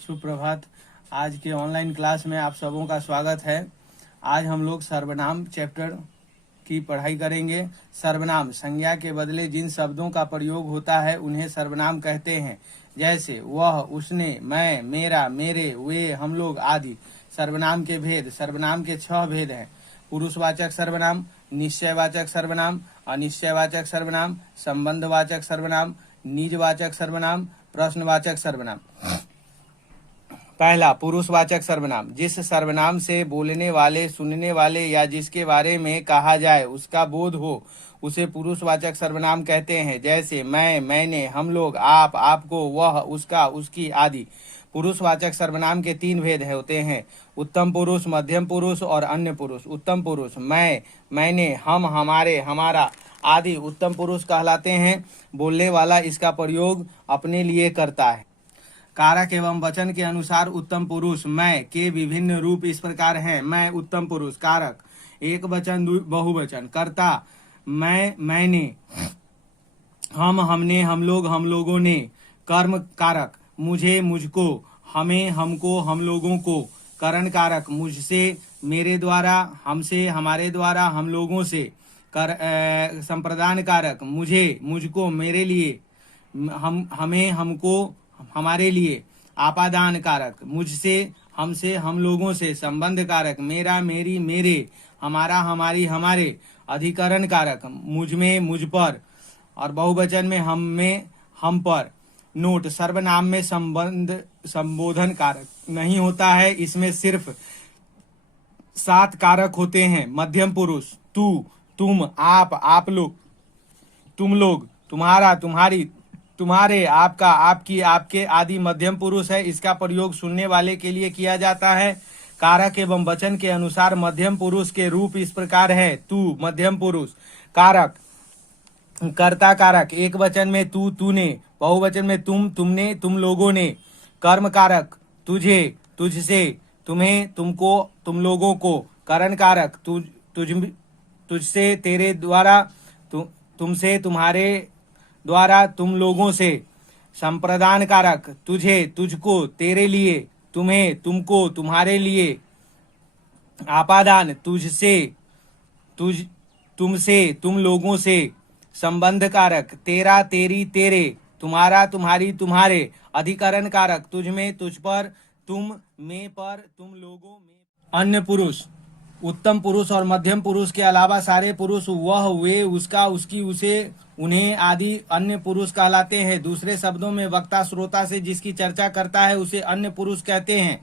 सुप्रभात। आज के ऑनलाइन क्लास में आप सबों का स्वागत है। आज हम लोग सर्वनाम चैप्टर की पढ़ाई करेंगे। सर्वनाम संज्ञा के बदले जिन शब्दों का प्रयोग होता है उन्हें सर्वनाम कहते हैं, जैसे वह, उसने, मैं, मेरा, मेरे, वे, हम लोग आदि। सर्वनाम के भेद। सर्वनाम के 6 भेद हैं। पुरुषवाचक सर्वनाम, निश्चयवाचक सर्वनाम, अनिश्चयवाचक सर्वनाम, संबंधवाचक सर्वनाम, निजवाचक सर्वनाम, प्रश्नवाचक सर्वनाम। पहला, पुरुषवाचक सर्वनाम। जिस सर्वनाम से बोलने वाले, सुनने वाले या जिसके बारे में कहा जाए उसका बोध हो उसे पुरुषवाचक सर्वनाम कहते हैं, जैसे मैं, मैंने, हम लोग, आप, आपको, वह, उसका, उसकी आदि। पुरुषवाचक सर्वनाम के 3 भेद होते हैं: उत्तम पुरुष, मध्यम पुरुष और अन्य पुरुष। उत्तम पुरुष मैं, मैंने, हम, हमारे, हमारा आदि उत्तम पुरुष कहलाते हैं। बोलने वाला इसका प्रयोग अपने लिए करता है। कारक एवं वचन के अनुसार उत्तम पुरुष मैं के विभिन्न रूप इस प्रकार हैं। मैं उत्तम पुरुष। कारक एक वचन, बहुवचन। कर्ता मैं, मैंने, हम, हमने, हम लोग, हम लोगों ने। कर्म कारक मुझे, मुझको, हमें, हमको, हम लोगों को। करण कारक मुझसे, मेरे द्वारा, हमसे, हमारे द्वारा, हम लोगों से। संप्रदान कारक मुझे, मुझको, मेरे लिए, हमें, हमको, हमारे लिए। आपादान कारक मुझसे, हमसे, हम लोगों से। संबंध कारक मेरा, मेरी, मेरे, हमारा, हमारी, हमारे। अधिकरण कारक मुझ में, मुझ पर, और बहुवचन में हम में, हम पर। नोट: सर्वनाम में संबोधन कारक नहीं होता है। इसमें सिर्फ 7 कारक होते हैं। मध्यम पुरुष तू, तुम, आप, आप लोग, तुम लोग, तुम्हारा, तुम्हारी, तुम्हारे, आपका, आपकी, आपके आदि मध्यम पुरुष है। इसका प्रयोग सुनने वाले के लिए किया जाता है। कारक एवं वचन के अनुसार मध्यम पुरुष के रूप इस प्रकार है: तू मध्यम पुरुष। कारक कर्ता कारक एक वचन में तू, तूने। बहुवचन में तुम, तुमने, तुम लोगों ने। कर्म कारक तुझे, तुझसे, तुम्हें, तुमको, तुम लोगों को। करण कारक तुझसे, तेरे द्वारा, तुमसे, तुम्हारे द्वारा, तुम लोगों से। संप्रदान कारक तुझे, तुझको, तेरे लिए, तुम्हें, तुमको, तुम्हारे लिए। आपादान तुझसे, तुमसे, तुम लोगों से। संबंध कारक तेरा, तेरी, तेरे, तुम्हारा, तुम्हारी, तुम्हारे। अधिकरण कारक तुझ में, तुझ पर, तुम में पर, तुम लोगों में। अन्य पुरुष उत्तम पुरुष और मध्यम पुरुष के अलावा सारे पुरुष वह, वे, उसका, उसकी, उसे, उन्हें आदि अन्य पुरुष कहलाते हैं। दूसरे शब्दों में वक्ता श्रोता से जिसकी चर्चा करता है उसे अन्य पुरुष कहते हैं।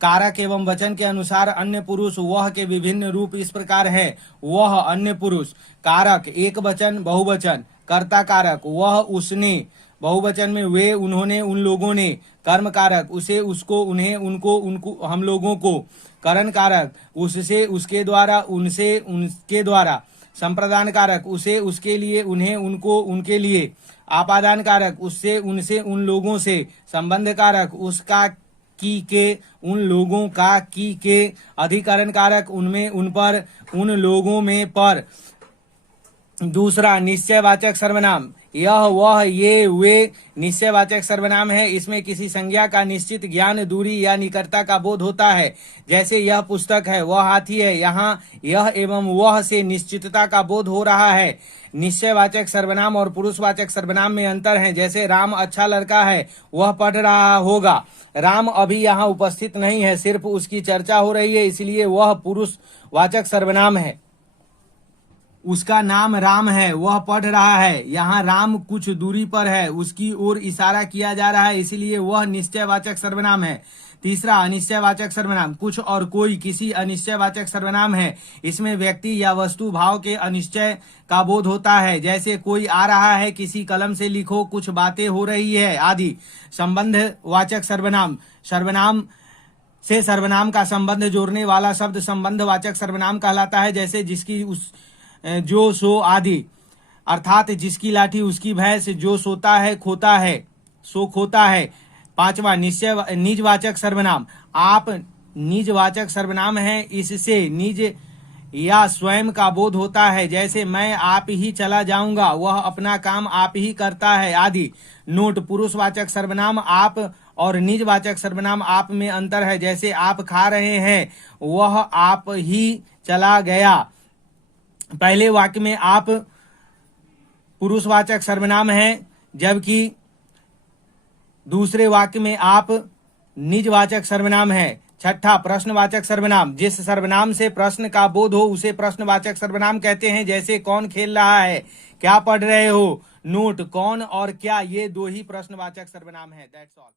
कारक एवं वचन के अनुसार अन्य पुरुष वह के विभिन्न रूप इस प्रकार है: वह, अन्य पुरुष। कारक एक वचन, बहुवचन। कर्ता कारक वह, उसने। बहुवचन में वे, उन्होंने, उन लोगों ने। कर्म कारक उसे, उसको, उन्हें, उनको, हम लोगों को। करण कारक उससे, उसके द्वारा, उनसे, उनके द्वारा। संप्रदान कारक उसे, उसके लिए, उन्हें, उनको, उनके लिए। आपादान कारक उससे, उनसे, उन लोगों से। संबंध कारक उसका, की, के, उन लोगों का, की, के। अधिकरण कारक उनमें, उन पर, उन लोगों में, पर। दूसरा, निश्चयवाचक सर्वनाम। यह, वह, ये, वे निश्चयवाचक सर्वनाम है। इसमें किसी संज्ञा का निश्चित ज्ञान, दूरी या निकटता का बोध होता है, जैसे यह पुस्तक है, वह हाथी है। यहाँ यह एवं वह से निश्चितता का बोध हो रहा है। निश्चयवाचक सर्वनाम और पुरुषवाचक सर्वनाम में अंतर है, जैसे राम अच्छा लड़का है, वह पढ़ रहा होगा। राम अभी यहाँ उपस्थित नहीं है, सिर्फ उसकी चर्चा हो रही है, इसलिए वह पुरुषवाचक सर्वनाम है। उसका नाम राम है, वह पढ़ रहा है। यहाँ राम कुछ दूरी पर है, उसकी ओर इशारा किया जा रहा है, इसलिए वह निश्चयवाचक सर्वनाम है। तीसरा, अनिश्चयवाचक सर्वनाम। कुछ और कोई किसी अनिश्चयवाचक सर्वनाम है। इसमें व्यक्ति या वस्तु भाव के अनिश्चय का बोध होता है, जैसे कोई आ रहा है, किसी कलम से लिखो, कुछ बातें हो रही है आदि। संबंधवाचक सर्वनाम। सर्वनाम से सर्वनाम का संबंध जोड़ने वाला शब्द संबंधवाचक सर्वनाम कहलाता है, जैसे जिसकी, उस, जो, सो आदि। अर्थात जिसकी लाठी उसकी भैंस, जो सोता है खोता है, सो खोता है। पांचवा, निजवाचक सर्वनाम। आप निजवाचक सर्वनाम है, इससे निज या स्वयं का बोध होता है, जैसे मैं आप ही चला जाऊंगा, वह अपना काम आप ही करता है आदि। नोट: पुरुषवाचक सर्वनाम आप और निजवाचक सर्वनाम आप में अंतर है, जैसे आप खा रहे हैं, वह आप ही चला गया। पहले वाक्य में आप पुरुषवाचक सर्वनाम है, जबकि दूसरे वाक्य में आप निजवाचक सर्वनाम है। छठा, प्रश्नवाचक सर्वनाम: जिस सर्वनाम से प्रश्न का बोध हो उसे प्रश्नवाचक सर्वनाम कहते हैं, जैसे कौन खेल रहा है, क्या पढ़ रहे हो। नोट: कौन और क्या ये दो ही प्रश्नवाचक सर्वनाम है। That's all.